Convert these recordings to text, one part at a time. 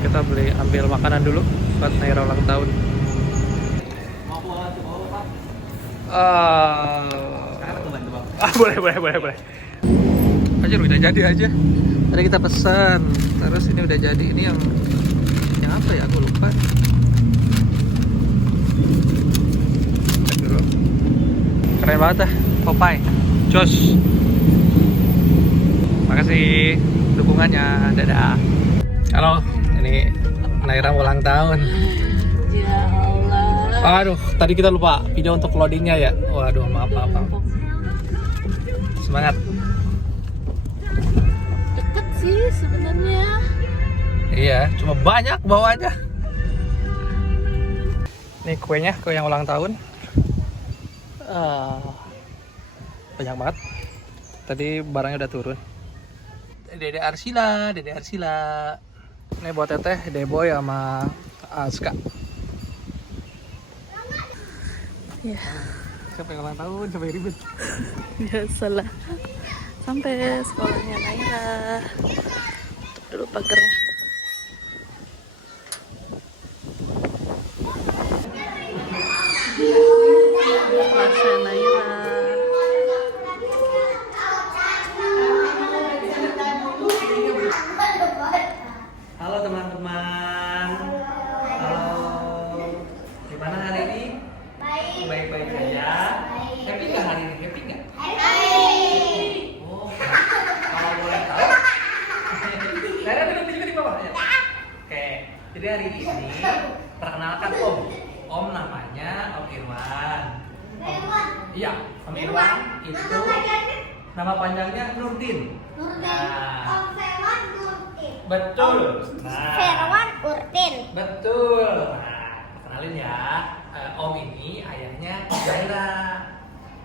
kita ambil makanan dulu buat Naira ulang tahun. Boleh. Aja udah jadi aja. Tadi kita pesan, terus ini udah jadi. Ini yang apa ya? Aku lupa. Keren banget dah, Popeye. Jos. Makasih dukungannya. Dadah. Halo, ini Naira ulang tahun. Ya Allah. Aduh, tadi kita lupa video untuk loadingnya ya. Waduh, maaf. Semangat. Deket sih sebenarnya. Iya, cuma banyak bawahnya. Nih kuenya, kue yang ulang tahun. Banyak banget. Tadi barangnya udah turun. Dede Arsila. Ini buat Teteh, Deboy sama Aska. Ya, Siapa yang ulang tahun, siapa yang ribet? biasalah. Sampai sekolahnya Naira. Tutup dulu pagernya. Kelasnya Naira. Halo teman-teman. Halo. Gimana hari ini? Baik-baik aja. Happy nggak hari ini? Happy nggak? Oh, kalau boleh tahu. Naira duduk juga di bawah ya. Oke. Jadi hari ini perkenalkan Om. Om namanya Om Irwan. Iya, Om Irwan itu nama panjangnya Nurdin. Nah, betul. Firwan Urdin. Betul. Nah, kenalin ya. Om ini ayahnya Naira.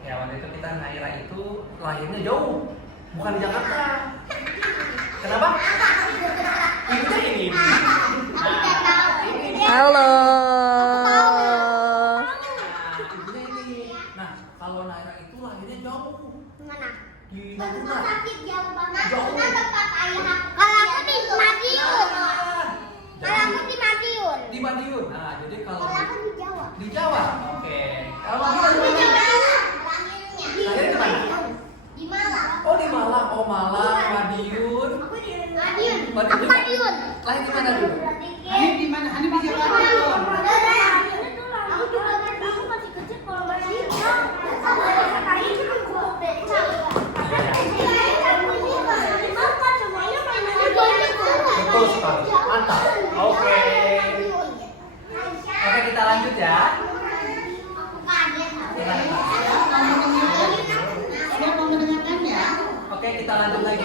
Ya, waktu itu kita Naira itu lahirnya jauh, bukan di Jakarta. Kenapa? Ibunya ini. Halo. Ibunya ini. Nah, kalau Naira itu lahirnya jauh Mana? di Rumah Natuna. sakit jauh banget. Jauh. Karena tempat ayah aku. Kalau aku di Madiun. Kalau aku di Madiun. Di Madiun. Nah, jadi kalau Kalau aku di Jawa. di Jawa, oke. Kalau Aku Madiun di di mana? Jawa. Lahirnya di mana? Di Malang. Oh, di Malang. Oh, Malang, Madiun. Aku di Madiun. Madiun. Aku Madiun. Lahir di mana dulu? Hani di mana? Hani di Jakarta. Aku juga nggak tahu masih kecil kalau Madiun. Sekali cuma cukup beca. Betul sekali. Mantap. Oke. Oke, kita lanjut ya. Oke, kita lanjut lagi.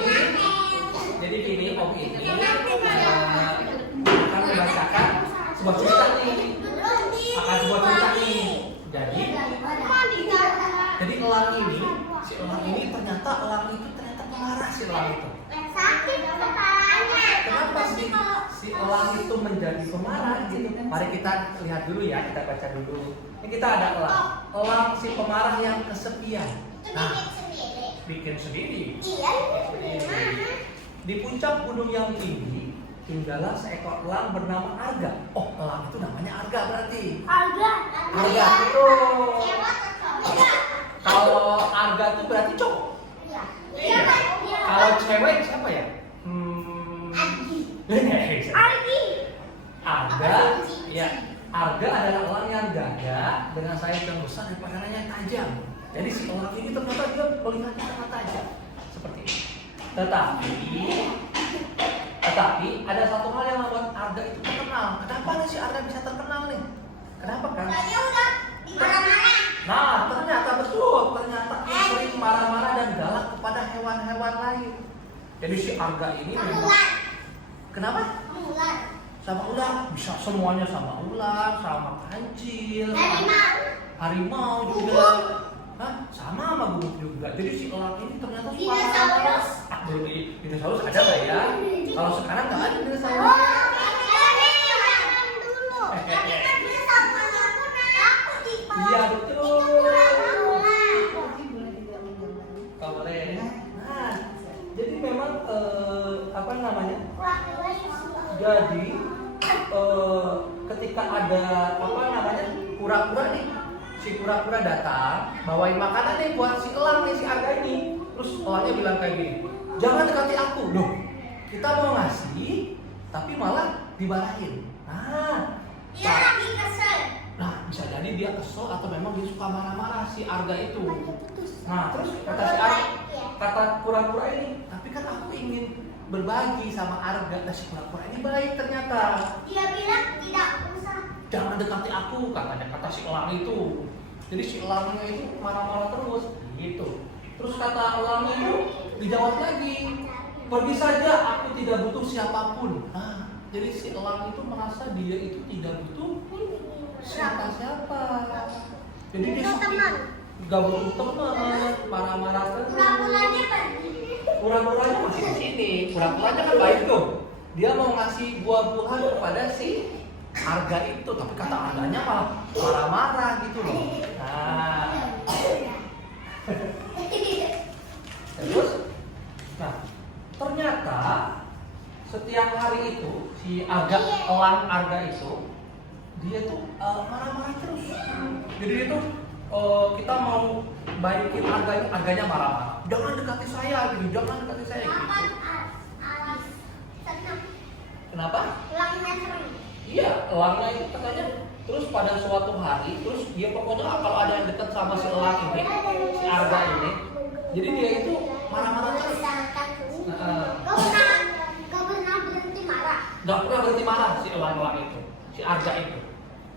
Jadi gini, Om ini akan membacakan sebuah cerita nih. Jadi si elang ini ternyata pemarah si elang itu. Sakit kepalanya. Kenapa si elang itu menjadi pemarah gitu? Mari kita lihat dulu ya, kita baca dulu. Ini kita ada elang. Elang si pemarah yang kesepian. Nah, bikin sendiri. Iya. Di puncak gunung yang tinggi tinggallah seekor elang bernama Arga. Oh, elang itu namanya Arga berarti. Arga itu. Kalau Arga itu berarti cowok. Iya. Kalau cewek siapa ya? Argi. Arga, ya. Arga adalah elang yang gagah dengan sayap yang besar dan pandangannya yang tajam. Jadi si elang ini ternyata dia melihatnya sangat tajam seperti ini. Tetapi ada satu hal yang membuat Arga itu terkenal. Kenapa nih si Arga bisa terkenal nih? Kenapa kan? Tadi udah marah-marah. Nah, ternyata betul. Ternyata dia sering marah-marah dan galak kepada hewan-hewan lain. Jadi si Arga ini memang. Ular. Kenapa? Ular. Sama ular, bisa semuanya sama ular, sama kancil, harimau juga. Hah? Sama guguk juga. Jadi si elang ini ternyata suka Dinosaurus. Dulu di dinosaurus ada nggak ya? Kalau sekarang nggak ada dinosaurus. Iya betul. Kau boleh. Nah, jadi memang apa namanya? Jadi ketika ada apa namanya kura-kura nih, si kura-kura datang bawain makanan nih buat si elang nih, si Arga ini. Terus elangnya bilang kayak gini, jangan dekati aku. Loh, kita mau ngasih tapi malah dimarahin. Dia lagi kesel. Nah, bisa jadi dia kesel atau memang dia suka marah-marah si Arga itu. Nah, terus kata si Arga, kata kura-kura ini, tapi kan aku ingin berbagi sama Arga. Nah, si kura-kura ini baik ternyata. Dia bilang tidak usah. Jangan dekati aku, katanya, kata si elang itu. Jadi si elangnya itu marah-marah terus, gitu. Terus kata elangnya itu dijawab lagi, pergi saja, aku tidak butuh siapapun. Nah, jadi si elang itu merasa dia itu tidak butuh siapa-siapa. Jadi dia gak butuh teman, marah-marah terus. Pura-puranya pergi. Pura-puranya masih di sini. Pura-puranya kan baik tuh. Dia mau ngasih buah-buahan kepada si Arga itu, tapi kata Arganya malah marah-marah gitu loh. Nah, terus, nah ternyata setiap hari itu si elang Arga itu dia tuh marah-marah terus. Jadi itu kita mau baikin Arganya marah-marah. Jangan dekati saya gitu, jangan dekati saya gitu. Kenapa? Elangnya sering. Iya, elangnya itu katanya. Terus pada suatu hari, terus dia pokoknya kalau ada yang dekat sama si elang ini, si Arga ini, jadi dia itu marah-marah terus. Gak pernah berhenti marah. Gak pernah berhenti marah si elang-elang itu, si Arga itu.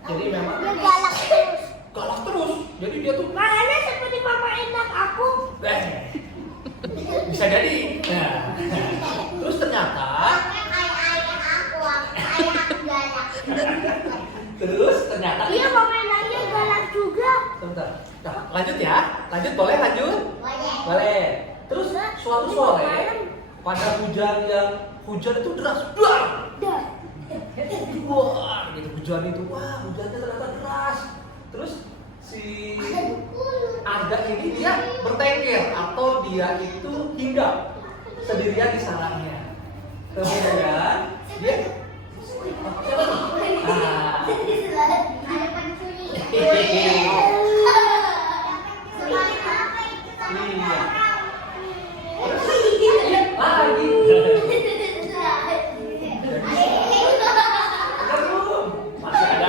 Jadi memang Dia galak terus. galak terus. Jadi dia tuh Makanya seperti papa enak aku. bisa jadi. Nah, terus ternyata Ayah aku galak. terus ternyata Dia papa enaknya galak juga. sebentar. Nah, lanjut ya. Lanjut boleh lanjut? Boleh. Boleh. Terus suatu sore pada hujan itu deras, duar gitu hujan itu, wah hujannya ternyata deras. Terus si Arga ini dia bertengger atau dia itu hinggap sendirian di sarangnya. Kemudian dia siapa nih? Ada pencuri. Iya. Lagi. Belum. Masih ada.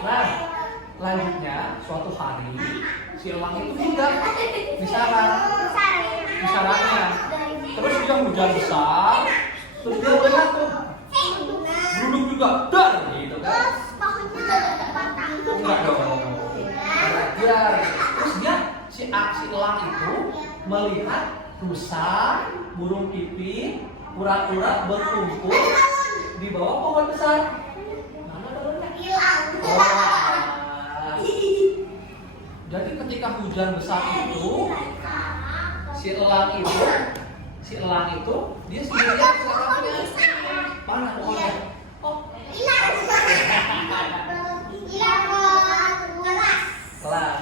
Nah, lanjutnya suatu hari si elang itu hinggap di sarangnya. Terus dia hujan besar, terus dia melihat tuh duduk juga, dar gitu kan? Enggak dong. Terus dia si elang itu melihat rusa, burung pipit, kura-kura berkumpul di bawah pohon besar. Mana daunnya? Jadi ketika hujan besar itu, si elang itu dia sendirian di sarangnya. Mana pohonnya? Oh, kelas.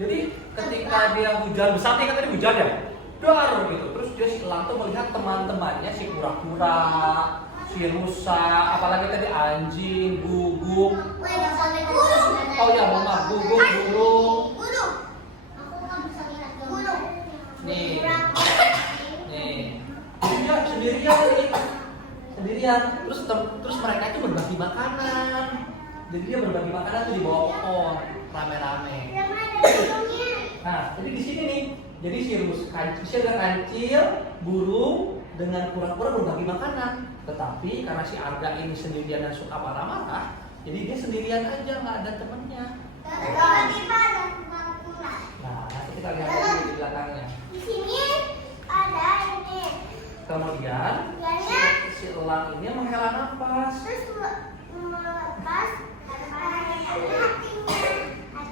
Jadi ketika dia hujan besar, dia kan tadi hujan ya, dar gitu. Terus dia si elang tuh melihat teman-temannya, si kura-kura, si rusa, apalagi tadi anjing, guguk. Oh ya, mama, guguk, burung. Nih, jadi dia sendirian. Terus mereka itu berbagi makanan. Jadi dia berbagi makanan tuh di bawah pohon, rame-rame. Nah, jadi di sini nih, jadi si ada kancil, burung dengan kura-kura berbagi makanan. Tetapi karena si Arga ini sendirian dan suka marah-marah, jadi dia sendirian aja, nggak ada temennya. Nah, nanti kita lihat lagi di belakangnya. Di sini ada ini. Kemudian si elang ini menghela nafas.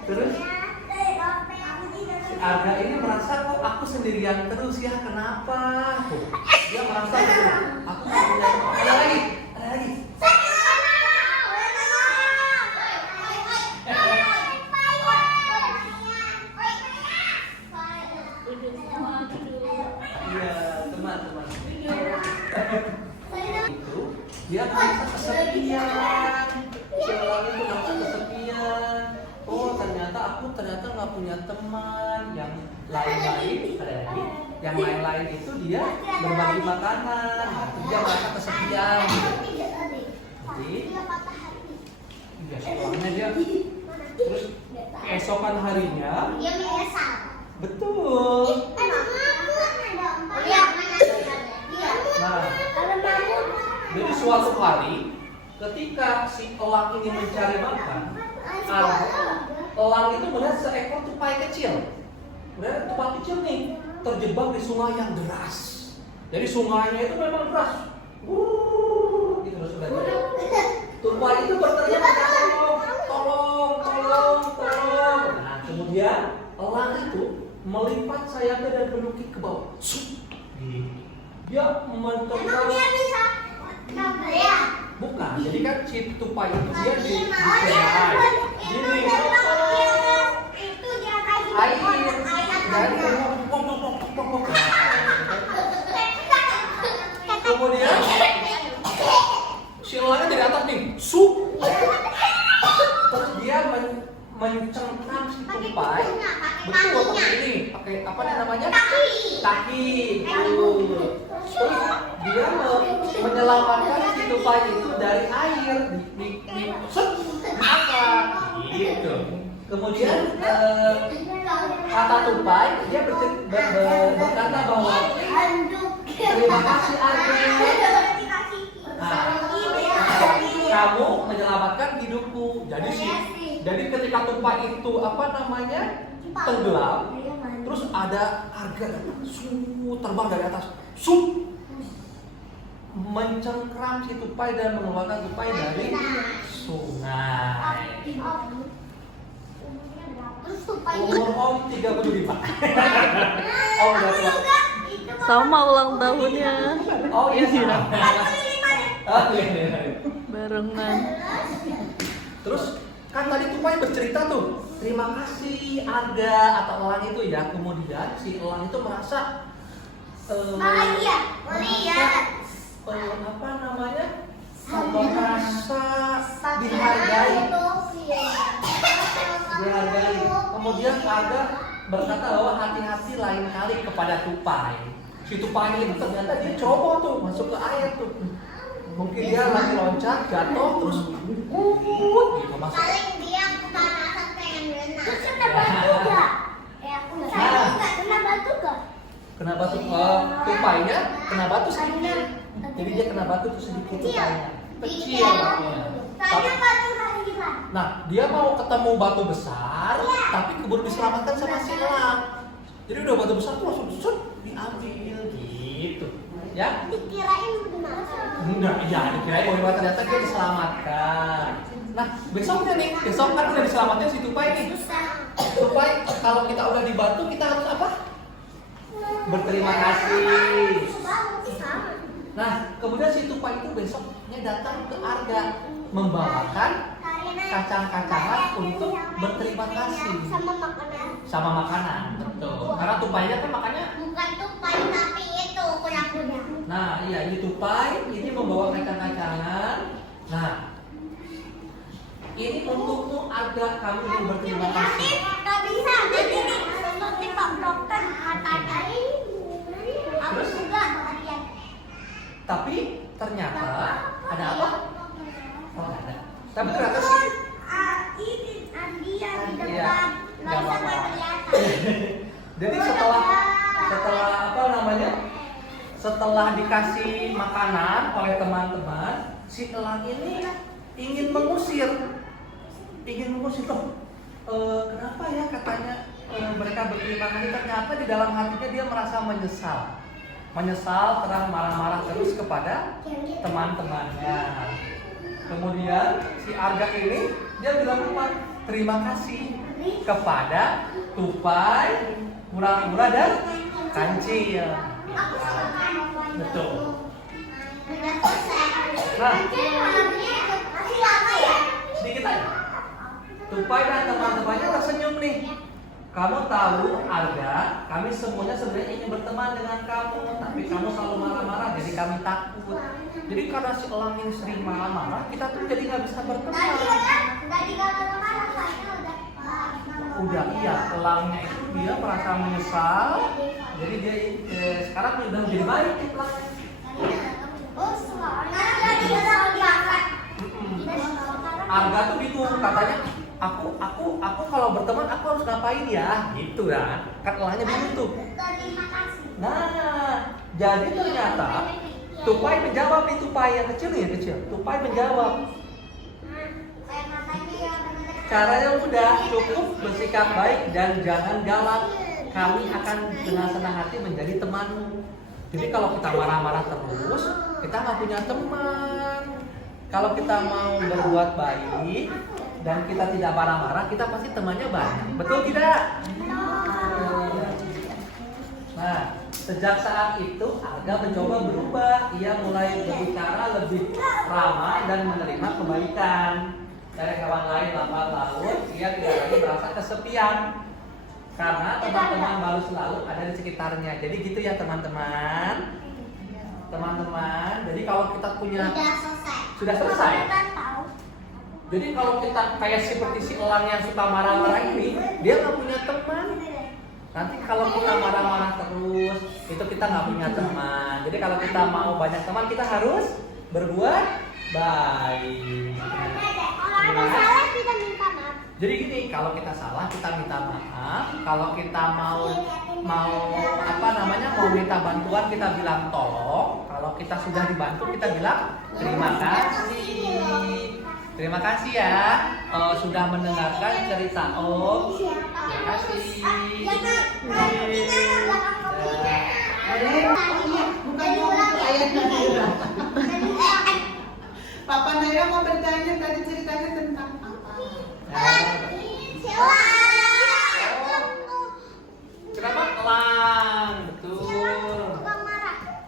Terus si Arga ini merasa kok aku sendirian terus ya, kenapa? Tuh, dia merasa gitu, aku sendirian. Ada lagi. Dia merasa kesepian. Si elang itu merasa kesepian. Oh ternyata aku nggak punya teman. Yang lain-lain ada lagi. Yang lain-lain itu dia berbagi makanan. Nah, dia merasa kesepian. Jadi ya soalnya dia terus keesokan harinya Dia menyesal. betul. Nah, jadi suatu hari ketika si elang ini mencari makan, elang itu melihat seekor tupai kecil. Melihat tupai kecil nih terjebak di sungai yang deras. Jadi sungainya itu memang deras. Gitu loh saudara. Tupai itu berteriak tolong. Nah, kemudian elang itu melipat sayapnya dan menukik ke bawah. Dia mencoba. Bukan, jadi kan si tupai itu dia di sungai. Gini, air dan kemudian si elangnya dari atas nih, terus dia mencengkram si tupai, betul pakai ini, pakai apa namanya? Kaki. Terus dia menyelamatkan si tupai itu dari air di angkat, gitu. Kemudian kata tupai dia berkata bahwa terima kasih Arga. Kamu menyelamatkan hidupku. Jadi ketika tupai itu tenggelam, terus ada Arga terbang dari atas, mencengkram si tupai dan mengeluarkan tupai dari sungai. Umur Om 35. Oh udah tua. Sama ulang tahunnya. Oh iya sih. Barengan. Terus kan tadi tupai bercerita tuh, terima kasih Arga atau elang itu ya. Kemudian si elang itu merasa merasa dihargai. Kemudian Arga berkata bahwa hati-hati lain kali kepada tupai. Si tupai itu ternyata dia coba tuh masuk ke air tuh. Mungkin dia lagi loncat, jatuh terus gitu masuk. Kena batu tupainya, kena batu sedikit. Jadi dia kena batu tuh sedikit tupainya. Kecil. Nah, dia mau ketemu batu besar, tapi keburu diselamatkan sama si elang. Jadi udah batu besar tuh langsung diambil gitu. Ya? Dikirain benar. Enggak, iya dikirain bahwa ternyata dia diselamatkan. Nah, besok kan udah diselamatkan si tupai nih. Tupai, kalau kita udah di batu kita harus apa? Berterima kasih. Nah, kemudian si tupai itu besoknya datang ke Arga membawakan kacang-kacangan untuk berterima kasih sama makanan. Betul. Karena tupainya kan makannya bukan tupai tapi itu kuda-kuda. Nah, iya ini tupai, ini membawa kacang-kacangan. Nah, ini untukmu Arga, kamu yang berterima kasih. Nggak bisa, nanti seperti Pak Dokter katanya aku juga harian. Tapi ternyata ada apa? Oh, nggak ada. Tapi ternyata sih Ini Andia di depan. Iya, Nggak bisa apa-apa. kelihatan. Jadi setelah dikasih makanan oleh teman-teman, si elang ini ingin mengusir loh. Kenapa ya katanya mereka berterima kasih, ternyata di dalam hatinya dia merasa menyesal telah marah-marah terus kepada teman-temannya. Kemudian si Arga ini dia bilang terima kasih kepada tupai, kura-kura dan kancil. Betul. Nah, sedikit aja. Tupai dan teman-temannya tersenyum nih kamu tahu Arga, kami semuanya sebenarnya ingin berteman dengan kamu, tapi kamu selalu marah-marah, jadi kami takut. Jadi karena si Elang ini sering marah-marah, kita tuh jadi nggak bisa berteman. Tadi kalau marah saya Udah iya, Elangnya itu dia merasa menyesal, jadi dia sekarang udah jadi baik Elangnya. Oh, soalnya tadi kalau diangkat. Arga tuh bingung, katanya aku kalau berteman aku harus ngapain ya, gitu ya. Kan Elangnya bingung tuh. Terima kasih. Nah, jadi ternyata Tupai menjawab nih, Tupai yang kecil nih, yang kecil. Tupai menjawab. Caranya mudah, cukup bersikap baik dan jangan galak. Kami akan dengan senang hati menjadi temanmu. Jadi kalau kita marah-marah terus, kita nggak punya teman. Kalau kita mau berbuat baik dan kita tidak marah-marah, kita pasti temannya banyak. Betul tidak? Nah, sejak saat itu Arga mencoba berubah. Ia mulai berbicara lebih ramah dan menerima kebaikan dari kawan lain lambat laun. Ia tidak lagi merasa kesepian karena teman-teman baru selalu ada di sekitarnya. Jadi gitu ya teman-teman. Teman-teman, jadi kalau kita punya sudah selesai. Jadi kalau kita kayak seperti si Elang yang suka marah-marah ini, dia nggak punya teman. Nanti kalau kita marah-marah terus, itu kita nggak punya teman. Jadi kalau kita mau banyak teman, kita harus berbuat baik. Kalau ada salah kita minta maaf. Jadi gini, kalau kita salah kita minta maaf. Kalau kita mau minta bantuan kita bilang tolong. Kalau kita sudah dibantu kita bilang terima kasih. Terima kasih ya sudah mendengarkan cerita Om. Terima kasih. Papa Naira mau bertanya tadi ceritanya tentang apa? Kenapa elang? Betul.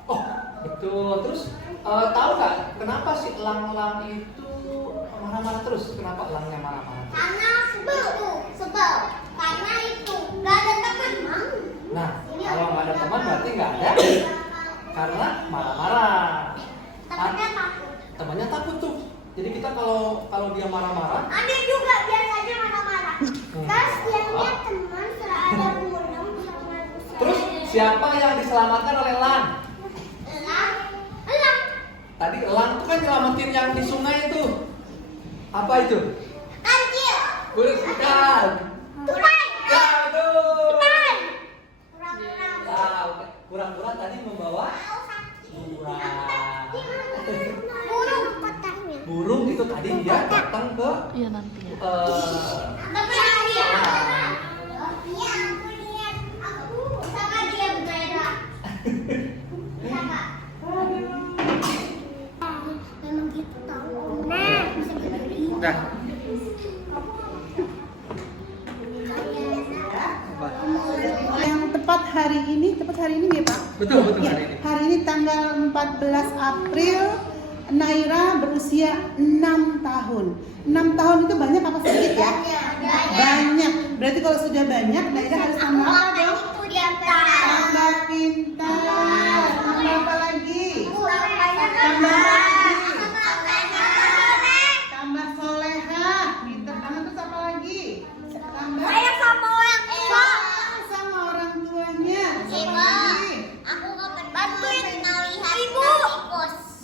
Oh, betul. Terus tahu nggak kenapa si elang-elang itu marah-marah terus? Kenapa elangnya marah-marah? Karena sebel. Karena itu nggak ada teman. Nah, kalau nggak ada teman berarti nggak ada. Karena marah-marah. Temannya takut. Temannya takut tuh. Jadi kita kalau dia marah-marah. Ada juga biasanya marah-marah. Terus dia punya teman serada burung sama rusa. Terus siapa yang diselamatkan oleh elang? Elang. Tadi elang tuh kan nyelamatin yang di sungai itu. Apa itu? Kancil. Bukan. Tupai. Aduh. Tupai. Kura-kura. Kura-kura tadi membawa burung. Burung petangnya. Burung itu tadi dia datang ke Iya nanti ya. Tapi dia. Iya, aku lihat. Aku sama dia bergerak. Sama. Memang gitu tahu. Nah, bisa berdiri. Udah. Yang tepat hari ini ya Pak? Betul Ya, hari ini. hari ini tanggal 14 April Naira berusia 6 tahun. 6 tahun itu banyak apa sedikit ya? Banyak. Berarti kalau sudah banyak Naira harus tambah apa dong? Itu dia antara. Tambah pintar. Tambah apa lagi? Kurang banyak Tambah lagi. tambah. Tambah solehah. Pintar banget terus apa lagi? Tambah Saya sama orang tua. sama orang tuanya. Apa Ibu, lagi? aku bantuin ngelihat ibu.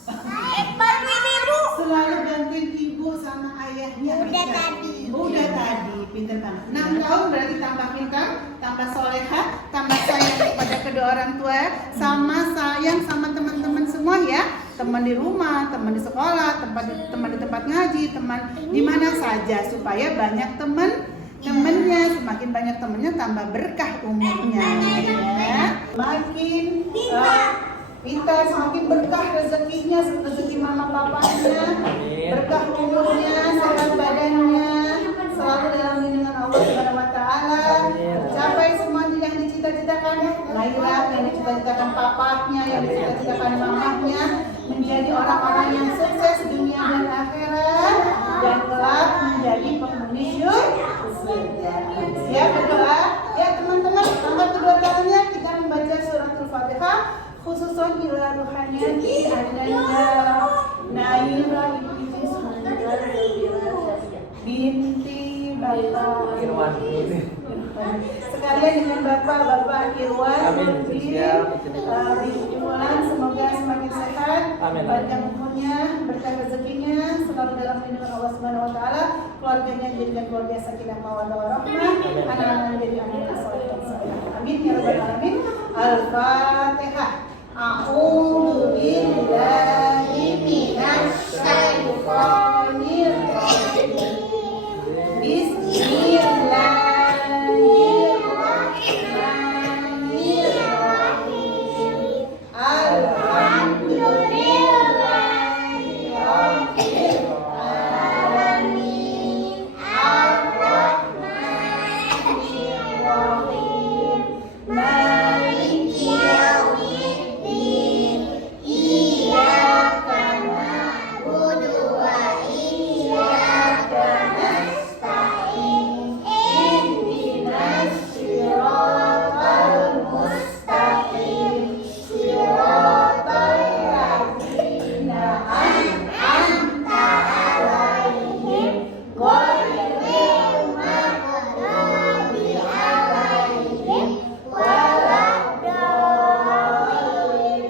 Bantuin ibu. Selalu bantuin ibu sama ayahnya. Udah Pintar. tadi. Udah tadi, pintar banget. 6 tahun berarti tambah pintar, tambah soleha, tambah sayang kepada kedua orang tua, sama sayang sama teman-teman semua ya. Teman di rumah, teman di sekolah, teman di tempat ngaji, teman di mana saja supaya banyak temennya, semakin banyak temennya tambah berkah umurnya ya. Makin pintar, semakin berkah rezekinya, rezeki mama papanya, berkah umurnya, sehat badannya, selalu dalam lindungan Allah Subhanahu wa taala. Capai semua yang dicita-citakan Naira, yang dicita-citakan papahnya, yang dicita-citakan mamahnya, menjadi orang-orang yang sukses dunia dan akhirat dan kelak menjadi penghuni surga. Siap berdoa? Ya hadiahnya di Ananda Naira binti Bapak Irwan ini. sekalian dengan Bapak Irwan Amin. Siap. Irwan semoga semakin sehat, Amin. panjang umurnya, berkah rezekinya, selalu dalam lindungan Allah Subhanahu Wa Taala, keluarganya jadikan keluarga sakinah mawaddah warahmah, anak-anak jadi anak soleh dan saleh. Amin ya rabbal alamin. Al-Fatihah. A'udzu billahi minasy syaithanir rajim. Bismillahirrahmanirrahim. Alhamdulillahi rabbil alamin. Ar-Rahmanir-Rahim. Maliki yaumiddin. Iyyaka na'budu wa iyyaka nasta'in. Ihdinas siratal mustaqim. Siratal ladzina an'amta 'alaihim ghairil maghdubi 'alaihim waladdallin.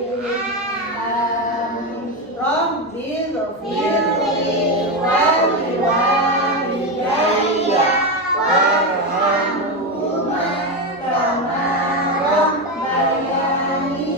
Amin. Rabbil firli wal walidayya warhamhuma kama rabbayani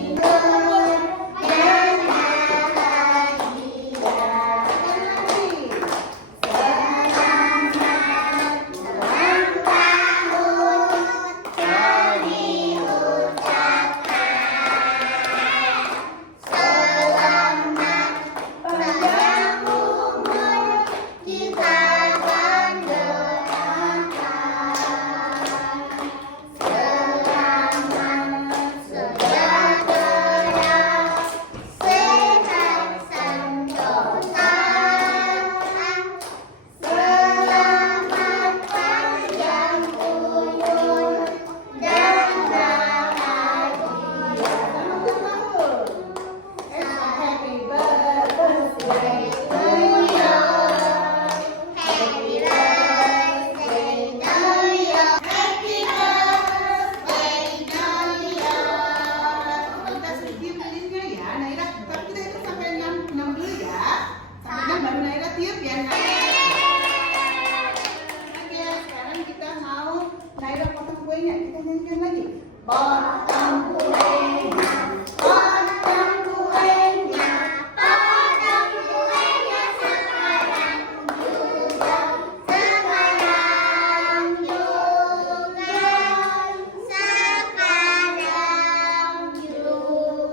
panjang umur kita selamat sejahtera, sehat sentosa, selamat panjang umur dan bahagia. Happy birthday to you. Happy birthday to you. Happy birthday to you. Kita sedikit lilinnya ya, Naira. Tapi kita itu sampai 6 dulu ya. Sampai 6 baru Naira tiup ya. Oke, sekarang kita mau Naira potong kuenya. Kita nyanyikan lagi. Potong kuenya, potong kuenya, potong kuenya sekarang juga, sekarang juga,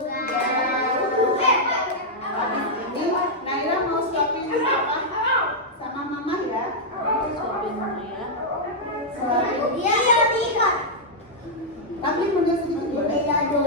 sekarang juga. Habis ini Naira mau suapin apa? Sama mama ya. Suapin dulu ya. Suapin. Iya, tiga. Tapi mundur sedikit boleh. Tiga dulu.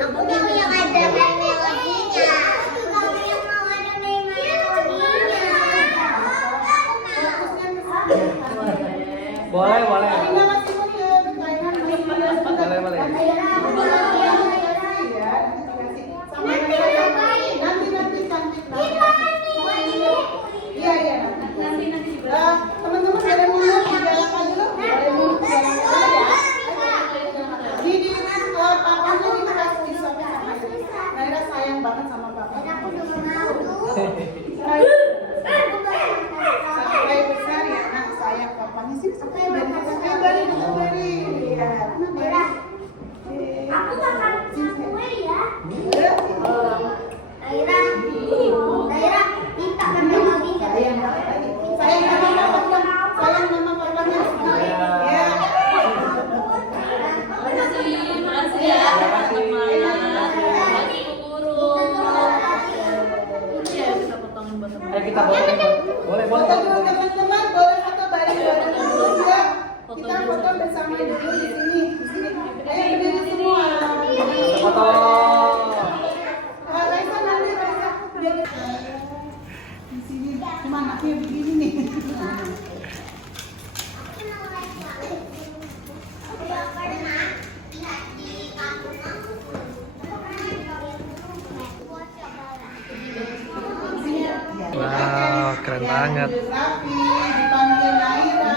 keren Ya, banget. Rapi, dipanggil Naira.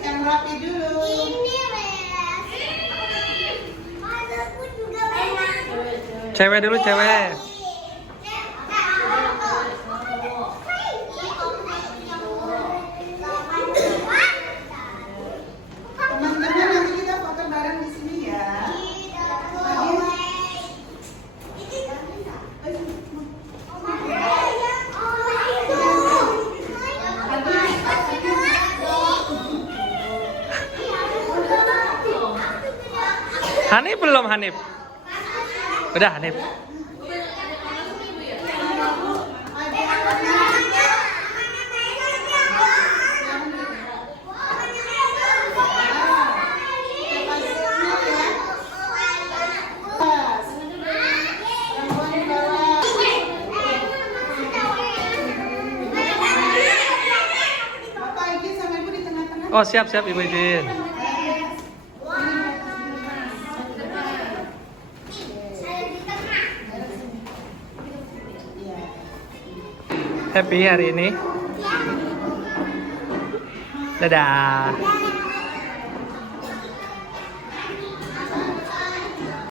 Yang rapi dulu. Cewek dulu, cewek. Teman-teman, nanti kita foto bareng di sini ya. Hanif belum, Hanif? Udah, Hanif. Bapak izin sama Ibu di tengah-tengah. Oh, siap-siap Ibu izin. Happy hari ini. Dadah.